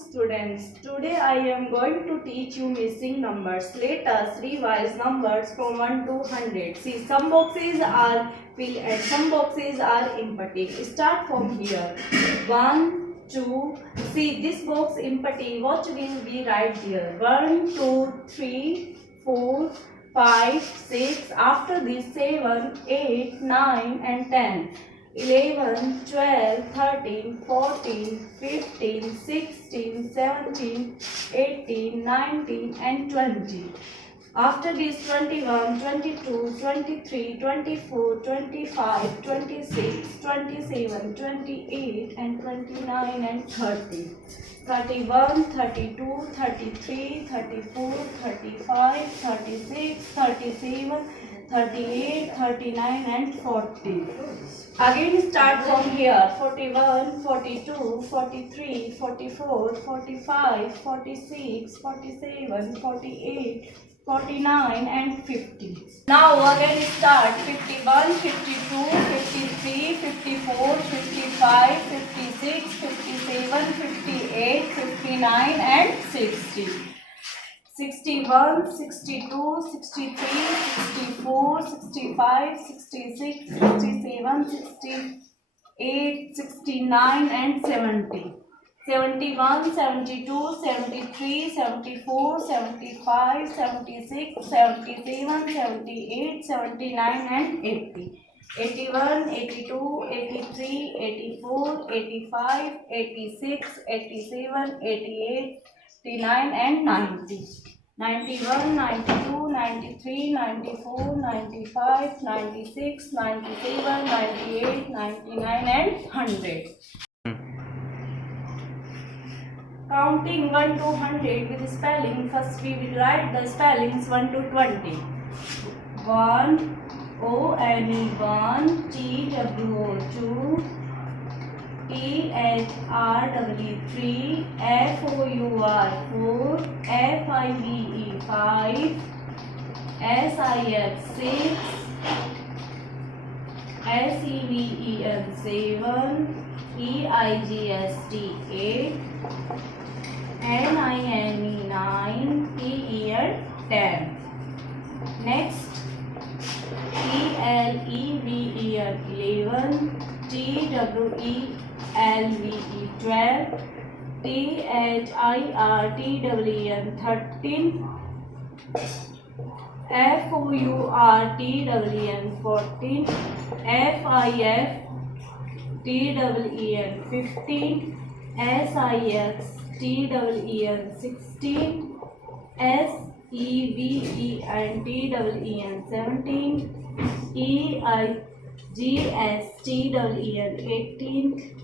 students. Today I am going to teach you missing numbers. Let us revise numbers from 1 to 100. See, some boxes are filled and some boxes are empty. Start from here. 1, 2. See, this box empty. What will be right here? 1, 2, 3, 4, 5, 6. After this 7, 8, 9 and 10. 11, 12, 13, 14, 15, 16, 17, 18, 19 and 20. After this 21, 22, 23, 24, 25, 26, 27, 28 and 29 and 30. 31, 32, 33, 34, 35, 36, 37, 38, 39 and 40. Again start from here. 41, 42, 43, 44, 45, 46, 47, 48, 49 and 50. Now again start 51, 52, 53, 54, 55, 56, 57, 58, 59 and 60. 61, 62, 63, 64, 65, 66, 67, 68, 69 and 70. 71, 72, 73, 74, 75, 76, 77, 78, 79 and 80. 81, 82, 83, 84, 85, 86, 87, 88, 89 and 90. 91, 92, 93, 94, 95, 96, 97, 98, 99 and 100. Counting 1 to 100 with spelling. First we will write the spellings 1 to 20. 1, O-N-E 1, T-W-O 2, T-H-R-W 3, F-O-U-R 4, F-I-V-E 5, S-I-X 6, S-E-V-E-N 7, E-I-G-S-T 8, N-I-N-E 9, P-E-N 10. Next, E-L-E-V-E-N 11, T-W-E-L-V-E 12, T-H-I-R-T-W-E-N 13, F-O-U-R-T-W-E-N 14, F-I-F-T-W-E-N 15, S-I-X-T-W-E-N 16, S-E-V-E-N-T-W-E-N 17, E-I-G-S-T-W-E-N 18,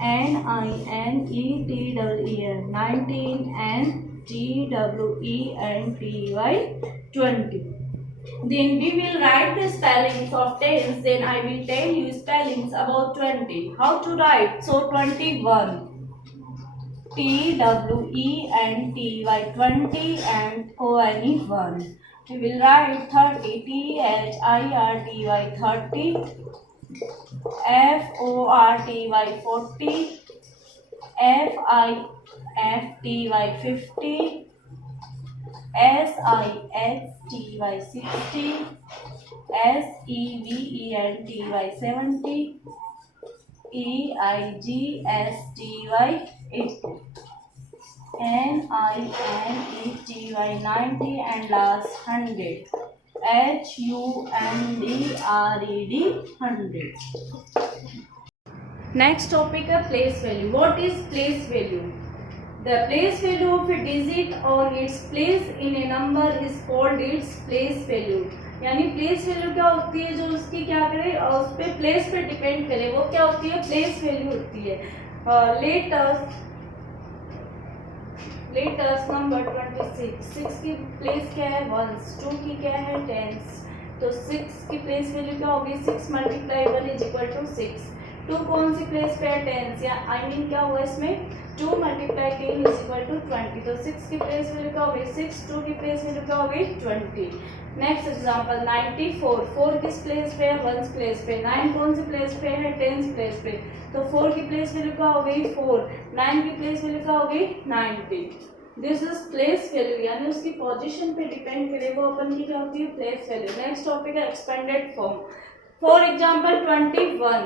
N-I-N-E-T-W-E-N 19 and T-W-E-N-T-Y 20. Then we will write the spellings of tens. Then I will tell you spellings about 20. How to write? So 21. T-W-E-N-T-Y 20 and O-N-E 1. We will write 30. T-H-I-R-T-Y 30. F-O-R-T-Y 40. F-I-F-T-Y 50. S-I-X-T-Y 60. S-E-V-E-N-T-Y 70. E-I-G-S-T-Y 80. N-I-N-E-T-Y 90 and last 100. H-U-N-D-R-E-D 100. Next topic is place value. What is place value? The place value of a digit on its place in a number is called its place value. यानी place value क्या होती है, जो उसकी क्या करे और उस पे प्लेस पे डिपेंड करे, वो क्या होती है, प्लेस वैल्यू होती है. Latus number 26. 6 की प्लेस क्या है, वंस. 2 की क्या है, टेंस. तो 6 की प्लेस वैल्यू क्या होगी, 6 × 1 = 6. 2 कौन सी प्लेस पे है, टेंस. या आई मीन क्या हुआ इसमें, 2 मल्टीप्लाई 10 इज इक्वल टू 20। तो 6 की प्लेस में लिखा होगा 6, 2 की प्लेस में लिखा होगा 20। नेक्स्ट एग्जांपल 94, 4 किस प्लेस पे है, 1 प्लेस पे। 9 कौन सी प्लेस पे है, 10 प्लेस पे। तो 4 की प्लेस में लिखा होगा 4, 9 की प्लेस में लिखा होगा 90। दिस इज प्लेस वैल्यू, यानी उसकी पोजीशन पे डिपेंड करे वो अपन की क्या होती है, प्लेस वैल्यू। नेक्स्ट टॉपिक है एक्सपेंडेड फॉर्म। फॉर एग्जांपल 21,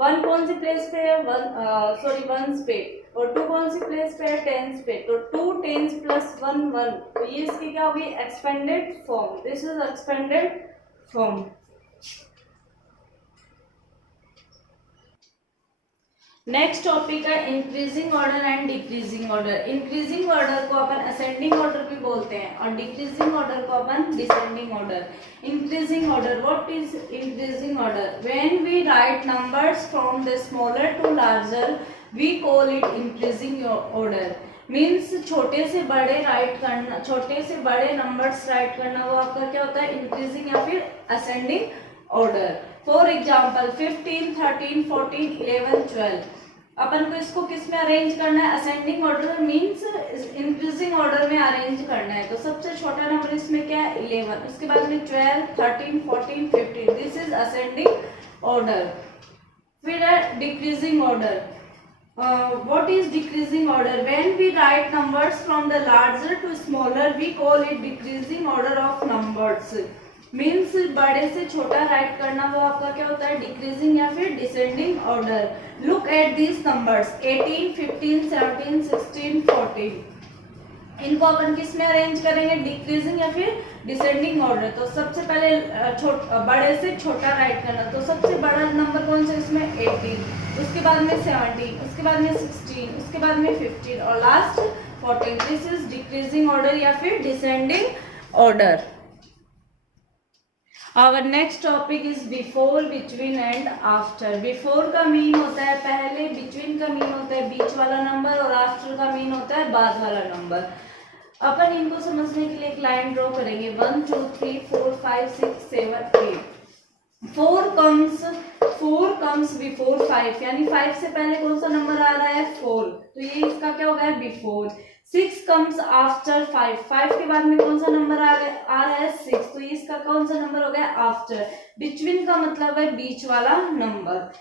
1 कौन सी प्लेस पे है, 1 पे, और 2 कौन सी प्लेस पे है, 10 पे। तो 2 10 प्लस 1 1, तो ये इसकी क्या होगी, expanded form. This is expanded form. Next topic है increasing order and decreasing order. Increasing order को अपन असेंडिंग ऑर्डर भी बोलते हैं और डिक्रीजिंग ऑर्डर को अपन descending order. Increasing order, what is increasing order? When we write numbers from the smaller to larger we call it increasing order. Means छोटे से बड़े राइट करना, छोटे से बड़े नंबर्स राइट करना, वो आपका क्या होता है, इंक्रीजिंग या फिर असेंडिंग ऑर्डर। फॉर एग्जाम्पल 15, 13, 14, 11, 12, अपन को इसको किस में अरेंज करना है, ascending order means increasing order में अरेंज करना है। तो सबसे छोटा नंबर इसमें क्या है, 11, उसके बाद में 12, 13, 14, 15, दिस इज असेंडिंग ऑर्डर। फिर है decreasing order. What is decreasing order? When we write numbers from the larger to smaller, we call it decreasing order of numbers. Means बड़े से छोटा राइट करना, वो आपका क्या होता है, डिक्रीजिंग या फिर descending order. Look at these numbers 18, 15, 17, 16, 14। इनको अपन किस में अरेंज करेंगे, डिक्रीजिंग या फिर डिसेंडिंग ऑर्डर। तो सबसे पहले बड़े से छोटा राइट करना, तो सबसे बड़ा नंबर कौन सा इसमें, 18, उसके बाद में 17, उसके बाद में 16, उसके बाद में 15 और last 14। This is decreasing order या फिर descending order. Our next topic is before, between and after. Before का मीन होता है पहले, between का मीन होता है बीच वाला नंबर और after का मीन होता है बाद वाला नंबर। अपन इनको समझने के लिए एक लाइन ड्रॉ करेंगे। 1 2 3 4 5 6 7 8। 4 comes before 5, यानी 5 से पहले कौन सा नंबर आ रहा है, 4, तो ये इसका क्या हो गया, बिफोर। 6 comes after 5, 5 के बाद में कौन सा नंबर आ रहा है, 6, तो ये इसका कौन सा नंबर हो गया, आफ्टर। बिटवीन का मतलब है बीच वाला नंबर।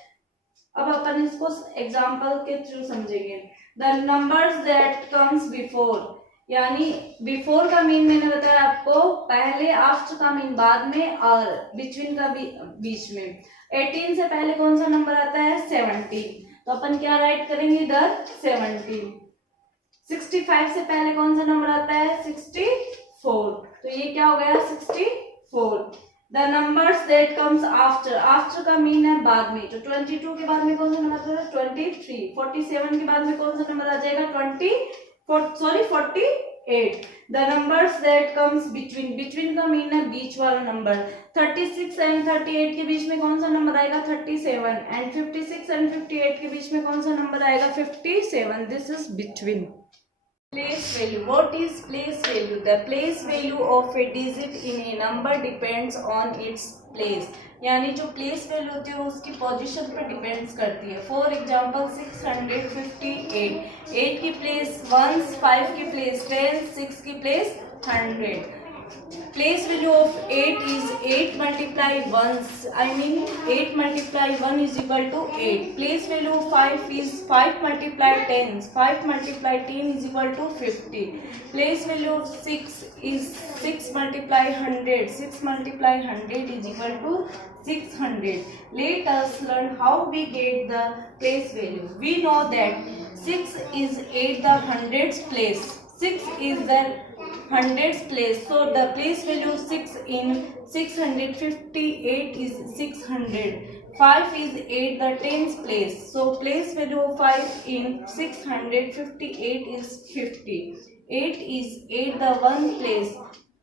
अब अपन इसको एग्जाम्पल के थ्रू समझेंगे। The numbers that comes before, यानी बिफोर का मीन मैंने बताया आपको पहले, आफ्टर का मीन बाद में और बिटवीन का बीच में। 18 से पहले कौन सा नंबर आता है, 17, तो अपन क्या राइट करेंगे इधर, 17। 65 से पहले कौन सा नंबर आता है, 64, तो ये क्या हो गया, 64। The numbers that comes after, after का मीन है बाद में, तो 22 के बाद में कौन सा नंबर आता है, 23। 47 के बाद में कौन सा नंबर आ जाएगा, 48। The numbers that comes between, between का मीन है बीच वाला नंबर। 36 एंड 38 के बीच में कौन सा नंबर आएगा, 37, एंड 56 एंड 58 के बीच में कौन सा नंबर आएगा, 57। This is between. Place value. What is place value? The place value of a digit in a number depends on its place. यानी जो प्लेस वैल्यू होती है उसकी पोजीशन पे डिपेंड्स करती है। फॉर एग्जांपल 658, 8 की प्लेस 1, 5 की प्लेस 10, 6 की place 100। Place value of 8 is 8 multiply 1, I mean 8 multiply 1 is equal to 8. Place value of 5 is 5 multiply 10, 5 multiply 10 is equal to 50. Place value of 6 is 6 multiply 100, 6 multiply 100 is equal to 600. Let us learn how we get the place value. We know that 6 is 8 the hundreds place, 6 is the hundreds place, so the place value 6 in 658 is 600. 5 is 8 the tens place, so place value of 5 in 658 is 50. 8 is 8 the one place,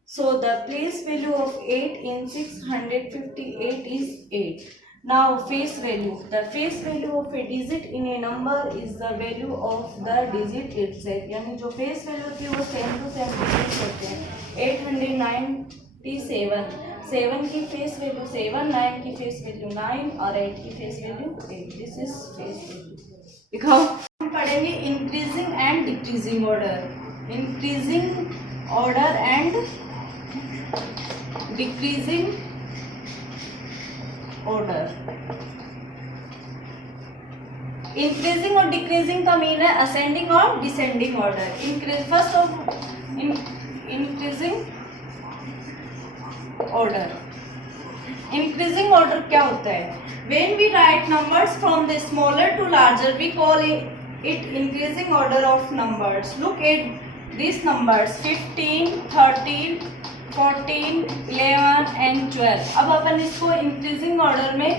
so the place value of 8 in 658 is 8. Now face value. The face value of a digit in a number is the value of the digit itself. यानी जो face value होती है वो same to same digit होते हैं। 897, 7 की face value 7, 9 की face value 9 और 8 की face value 8. This is face value. दिखाओ। पढ़ेंगे increasing and decreasing order, increasing order and decreasing order. Increasing और डिक्रीजिंग का मीन है असेंडिंग और descending order. First of increasing order, increasing order क्या होता है? When we write numbers from the smaller to larger, we call it increasing order of numbers. Look at these numbers 15, 13, 14, 11 and 12. अब अपन इसको increasing order में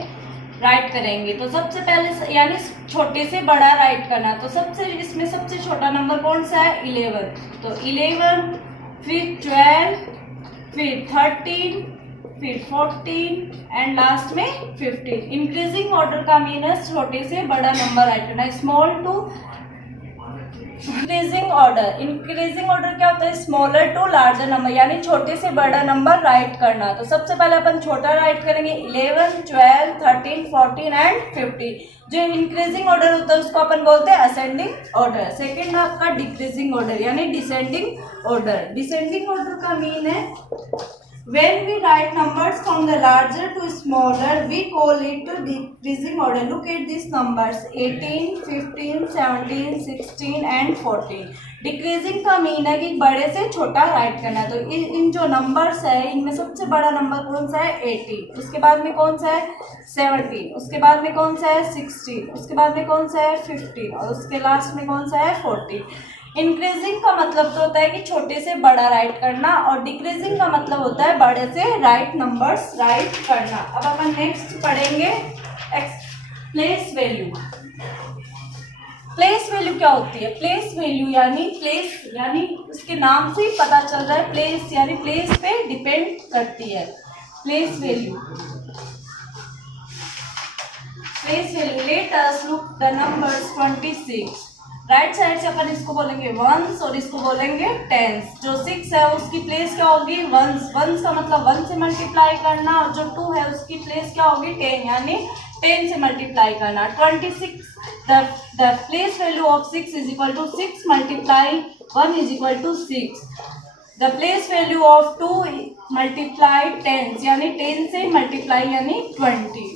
right करेंगे। तो सबसे पहले यानी छोटे से बड़ा राइट करना, तो सबसे इसमें सबसे छोटा नंबर कौन सा है? 11। तो 11, फिर 12, फिर 13, फिर 14 एंड लास्ट में 15। इंक्रीजिंग ऑर्डर का मीन है छोटे से बड़ा नंबर राइट करना, small to increasing order. Increasing order क्या होता है? स्मॉलर टू लार्जर नंबर, यानी छोटे से बड़ा नंबर राइट करना। तो सबसे पहले अपन छोटा राइट करेंगे 11, 12, 13, 14 एंड 15। जो इंक्रीजिंग ऑर्डर होता है उसको अपन बोलते हैं असेंडिंग ऑर्डर। सेकेंड आपका डिक्रीजिंग ऑर्डर यानी डिसेंडिंग ऑर्डर। डिसेंडिंग ऑर्डर का मीन है when we write numbers from the larger to smaller, we call it decreasing order. Look at these numbers 18, 15, 17, 16 and 14. Decreasing का मीन है कि बड़े से छोटा राइट करना है। तो इन जो नंबर्स है इनमें सबसे बड़ा नंबर कौन सा है? 18। उसके बाद में कौन सा है? 17। उसके बाद में कौन सा है? 16। उसके बाद में कौन सा है? 15। और उसके लास्ट में कौन सा है? 14। इंक्रीजिंग का मतलब तो होता है कि छोटे से बड़ा राइट करना, और डिक्रीजिंग का मतलब होता है बड़े से राइट नंबर्स राइट करना। अब अपन नेक्स्ट पढ़ेंगे प्लेस वैल्यू। प्लेस वैल्यू क्या होती है? प्लेस वैल्यू यानी उसके नाम से ही पता चल रहा है, प्लेस यानी प्लेस पे डिपेंड करती है। Place value, place value. Let us look the numbers 26। Right side से अपन इसको बोलेंगे वंस और इसको बोलेंगे टेंस। जो 6 है उसकी प्लेस क्या होगी? वंस। वंस का मतलब 1 से मल्टीप्लाई करना, और जो 2 है उसकी प्लेस क्या होगी? 10, यानी 10 से मल्टीप्लाई करना। 26 the place value of 6 is equal to 6 multiply 1 is equal to 6। The place value of 2 multiply 10 यानी 10 से मल्टीप्लाई यानी 20।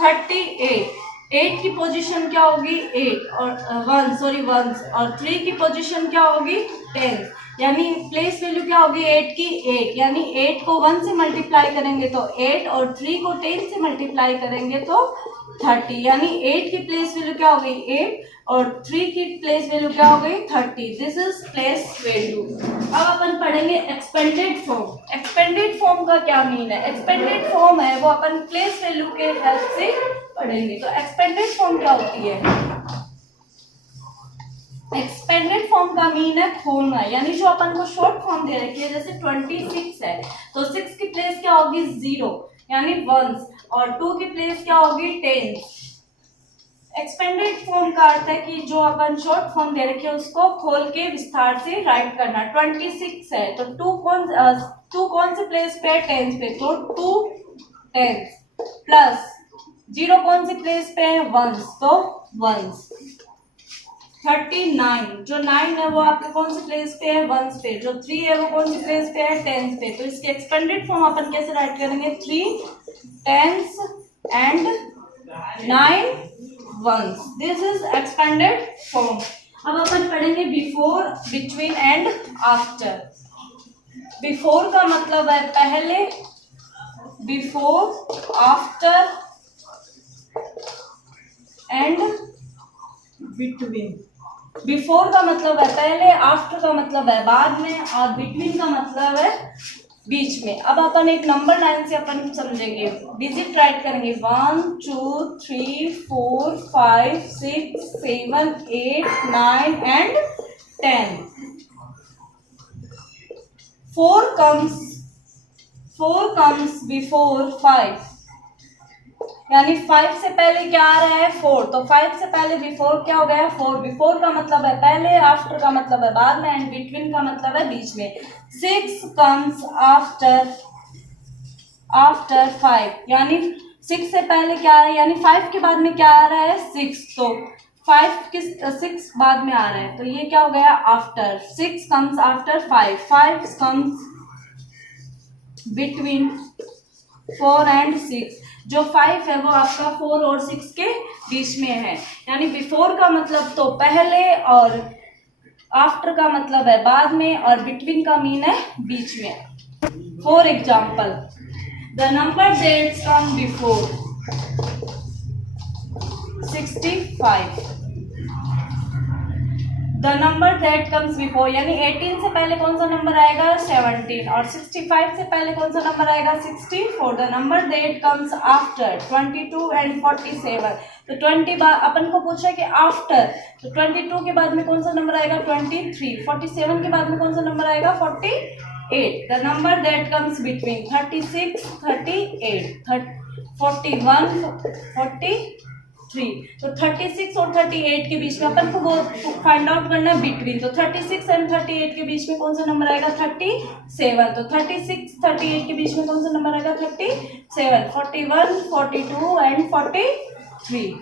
38 8 की पोजीशन क्या होगी? 8 और 1 और 3 की पोजीशन क्या होगी? 10, यानी प्लेस वैल्यू क्या होगी? 8 की 8, यानी 8 को 1 से मल्टीप्लाई करेंगे तो 8 और 3 को 10 से मल्टीप्लाई करेंगे तो 30, यानी 8 की प्लेस वैल्यू क्या हो गई? 8 और 3 की प्लेस वैल्यू क्या हो गई? 30। This is place value. अब अपन पढ़ेंगे एक्सपेंडेड फॉर्म। एक्सपेंडेड फॉर्म का क्या मीन है? एक्सपेंडेड फॉर्म है वो अपन प्लेस वैल्यू के हेल्प से पढ़ेंगे। तो एक्सपेंडेड फॉर्म क्या होती है? एक्सपेंडेड फॉर्म का मीन है खोलना, यानी जो अपन को शॉर्ट फॉर्म दे रखी है, जैसे 26 है तो 6 की प्लेस क्या होगी? 0 यानी 1, और 2 की प्लेस क्या होगी? 10। एक्सपेंडेड फॉर्म का अर्थ है कि जो अपन शॉर्ट फॉर्म दे रखी है उसको खोल के विस्तार से राइट करना। 26 है तो 2 कौन से प्लेस पे है? 10 पे, तो 2 10 प्लस 0 कौन सी प्लेस पे है? 1, तो 1। 39 जो 9 है वो आपके कौन सी प्लेस पे है? 1 पे। जो 3 है वो कौन सी प्लेस पे है? 10 पे। तो इसके एक्सपेंडेड फॉर्म अपन कैसे राइट करेंगे? 3 10s and 9 1s। This is expanded form. अब अपन पढ़ेंगे before, between and after. Before का मतलब है पहले, before, after and between. Before का मतलब है पहले, आफ्टर का मतलब है बाद में, और बिटवीन का मतलब है बीच में। अब अपन एक नंबर लाइन से अपन समझेंगे, डिजिट राइट करेंगे 1 2 3 4 5 6 7 8 9 एंड 10। 4 comes before 5, यानी 5 से पहले क्या आ रहा है? 4, तो 5 से पहले बिफोर क्या हो गया? 4। बिफोर का मतलब है पहले, आफ्टर का मतलब है बाद में, एंड बिटवीन का मतलब है बीच में। 6 comes after 5, यानी 6 से पहले क्या आ रहा है? यानी 5 के बाद में क्या आ रहा है? 6, तो 5 किस 6 बाद में आ रहा है, तो ये क्या हो गया after, 6 comes after 5, 5 comes between 4 and 6। जो 5 है वो आपका 4 और 6 के बीच में है, यानी बिफोर का मतलब तो पहले और आफ्टर का मतलब है बाद में और बिटवीन का मीन है बीच में। For example, the number that come before 65, the number that comes before, यानी 18 से पहले कौन सा नंबर आएगा 17, और 65 से पहले कौन सा नंबर आएगा 64। The number that comes after 22 and 47, तो 20 बार अपन को पूछा है कि आफ्टर, तो 22 के बाद में कौन सा नंबर आएगा 23, 47 के बाद में कौन सा नंबर आएगा 48। The number that comes between 36 38 41 43, तो 36 और 38 के बीच में अपन को वो फाइंड आउट करना है बिटवीन, तो 36 एंड 38 के बीच में कौन सा नंबर आएगा 37, तो 36 38 के बीच में कौन सा नंबर आएगा 37, 41 42 एंड 43।